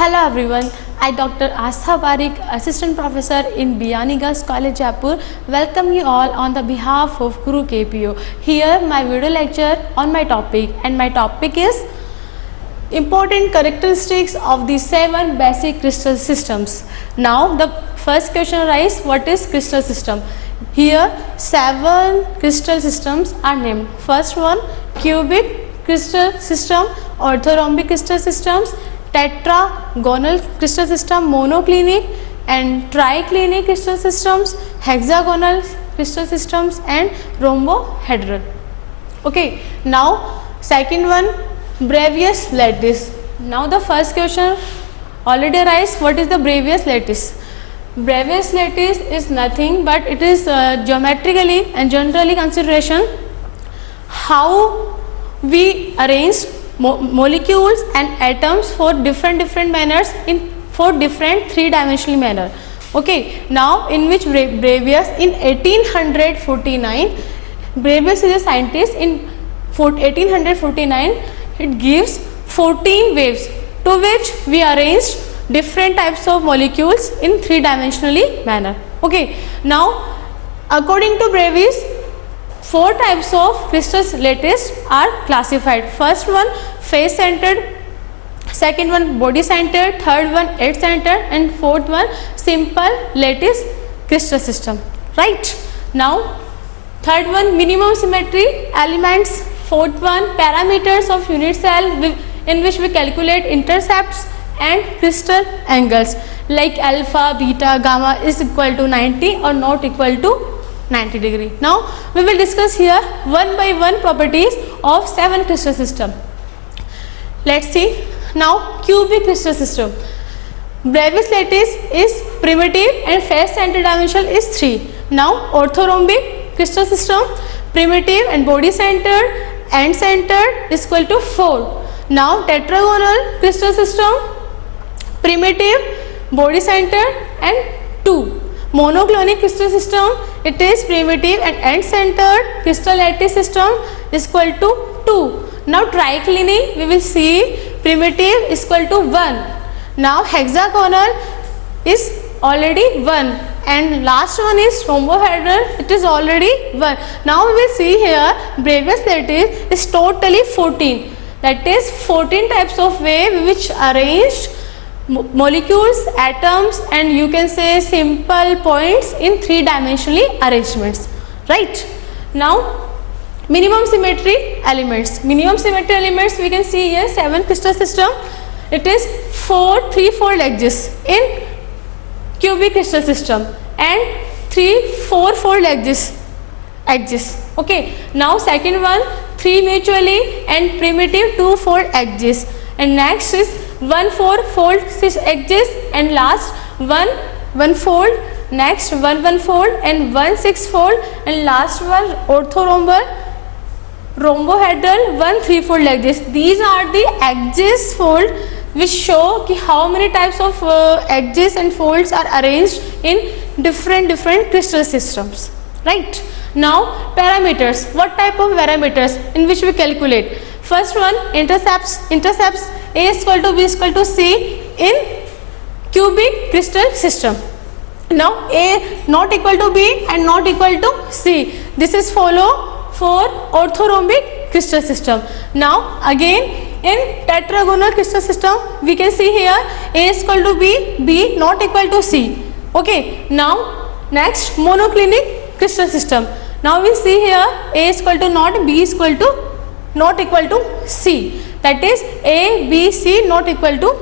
Hello everyone, I Dr. Astha Parik, Assistant Professor in Biyani Girls College, Jaipur, welcome you all on the behalf of Guru KPO. Here my video lecture on my topic, and my topic is important characteristics of the 7 basic crystal systems. Now the first question arises, what is crystal system? Here 7 crystal systems are named. First one, cubic crystal system, orthorhombic crystal systems, tetragonal crystal system, monoclinic and triclinic crystal systems, hexagonal crystal systems and rhombohedral. Okay, now second one, Bravais lattice. Now the first question already arises, what is the Bravais lattice? Bravais lattice is nothing but it is geometrically and generally consideration how we arrange molecules and atoms for different manners for different three-dimensional manner. Okay, now in which Bravais in 1849, Bravais is a scientist in 1849, it gives 14 waves to which we arranged different types of molecules in three-dimensionally manner. Okay, now according to Bravais, 4 types of crystal lattice are classified. First one, face centered, second one, body centered, third one, edge centered, and fourth one, simple lattice crystal system. Right? Now third one, minimum symmetry elements. Fourth one, parameters of unit cell in which we calculate intercepts and crystal angles like alpha, beta, gamma is equal to 90 or not equal to 90 degree. Now we will discuss here one by one properties of 7 crystal system. Let's see. Now cubic crystal system. Bravais lattice is primitive and face centered dimension is 3. Now orthorhombic crystal system, primitive and body centered, end centered is equal to 4. Now tetragonal crystal system, primitive, body centered and 2. Monoclinic crystal system, it is primitive and end centered crystal lattice system is equal to 2. Now triclinic we will see primitive is equal to 1. Now hexagonal is already 1 and last one is rhombohedral, it is already 1. Now we will see here Bravais lattice is totally 14. That is 14 types of wave which arranged molecules, atoms and you can say simple points in three-dimensionally arrangements. Right? Now minimum symmetry elements. Minimum symmetry elements we can see here 7 crystal system. It is 4 3-fold edges in cubic crystal system and 3 4-fold edges. Okay. Now second one, 3 mutually and primitive 2-fold edges, and next is 1 4-fold edges and last 1 fold, next 1 fold and 1 6-fold and last one orthorhombic, rhombohedral 1 3-fold edges. These are the edges fold which show how many types of edges and folds are arranged in different crystal systems. Right? Now parameters. What type of parameters in which we calculate? First one, intercepts. A is equal to B is equal to C in cubic crystal system. Now A not equal to B and not equal to C. This is follow for orthorhombic crystal system. Now again in tetragonal crystal system we can see here A is equal to B, B not equal to C. Okay. Now next monoclinic crystal system. Now we see here A is equal to not, B is equal to not equal to C. That is A, B, C not equal to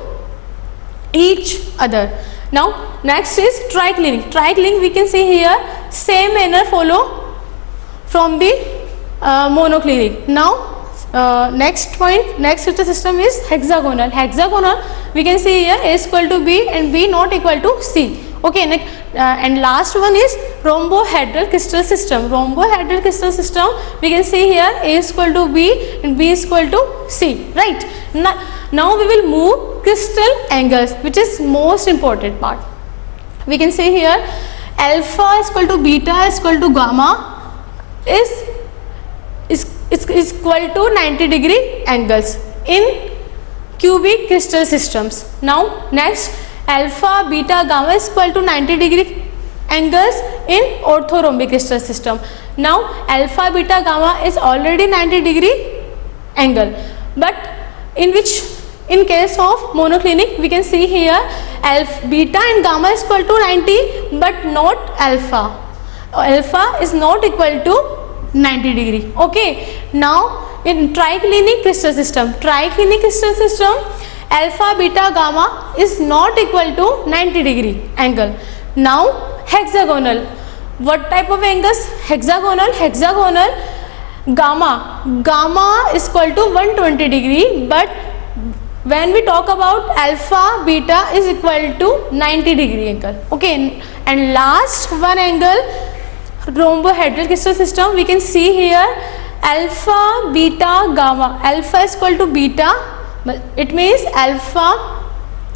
each other. Now next is triclinic. Triclinic we can see here same manner follow from the monoclinic. Now next point, next crystal system is hexagonal. Hexagonal we can see here A is equal to B and B not equal to C. Okay, and last one is rhombohedral crystal system. Rhombohedral crystal system we can see here A is equal to B and B is equal to C. Right? Now we will move crystal angles, which is most important part. We can see here alpha is equal to beta is equal to gamma is equal to 90 degree angles in cubic crystal systems. Now next, alpha, beta, gamma is equal to 90 degree angles in orthorhombic crystal system. Now alpha, beta, gamma is already 90 degree angle, but in case of monoclinic we can see here alpha, beta and gamma is equal to 90 but not alpha. Alpha is not equal to 90 degree. Okay, now in triclinic crystal system, alpha, beta, gamma is not equal to 90 degree angle. Now hexagonal, what type of angles? Hexagonal, gamma is equal to 120 degree, but when we talk about alpha, beta is equal to 90 degree angle. Okay, and last one angle, rhombohedral crystal system, we can see here alpha, beta, gamma. Alpha is equal to beta, it means alpha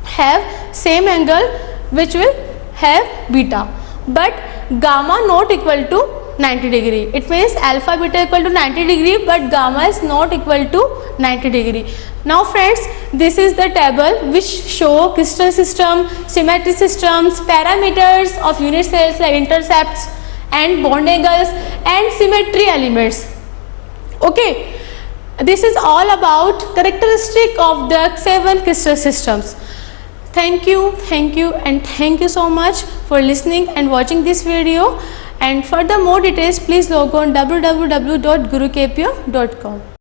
have same angle which will have beta, but gamma not equal to 90 degree. It means alpha, beta equal to 90 degree but gamma is not equal to 90 degree. Now friends, this is the table which show crystal system, symmetry systems, parameters of unit cells like intercepts and bond angles and symmetry elements. Okay, this is all about characteristic of the 7 crystal systems. Thank you and thank you so much for listening and watching this video, and for the more details please log on www.gurukpo.com.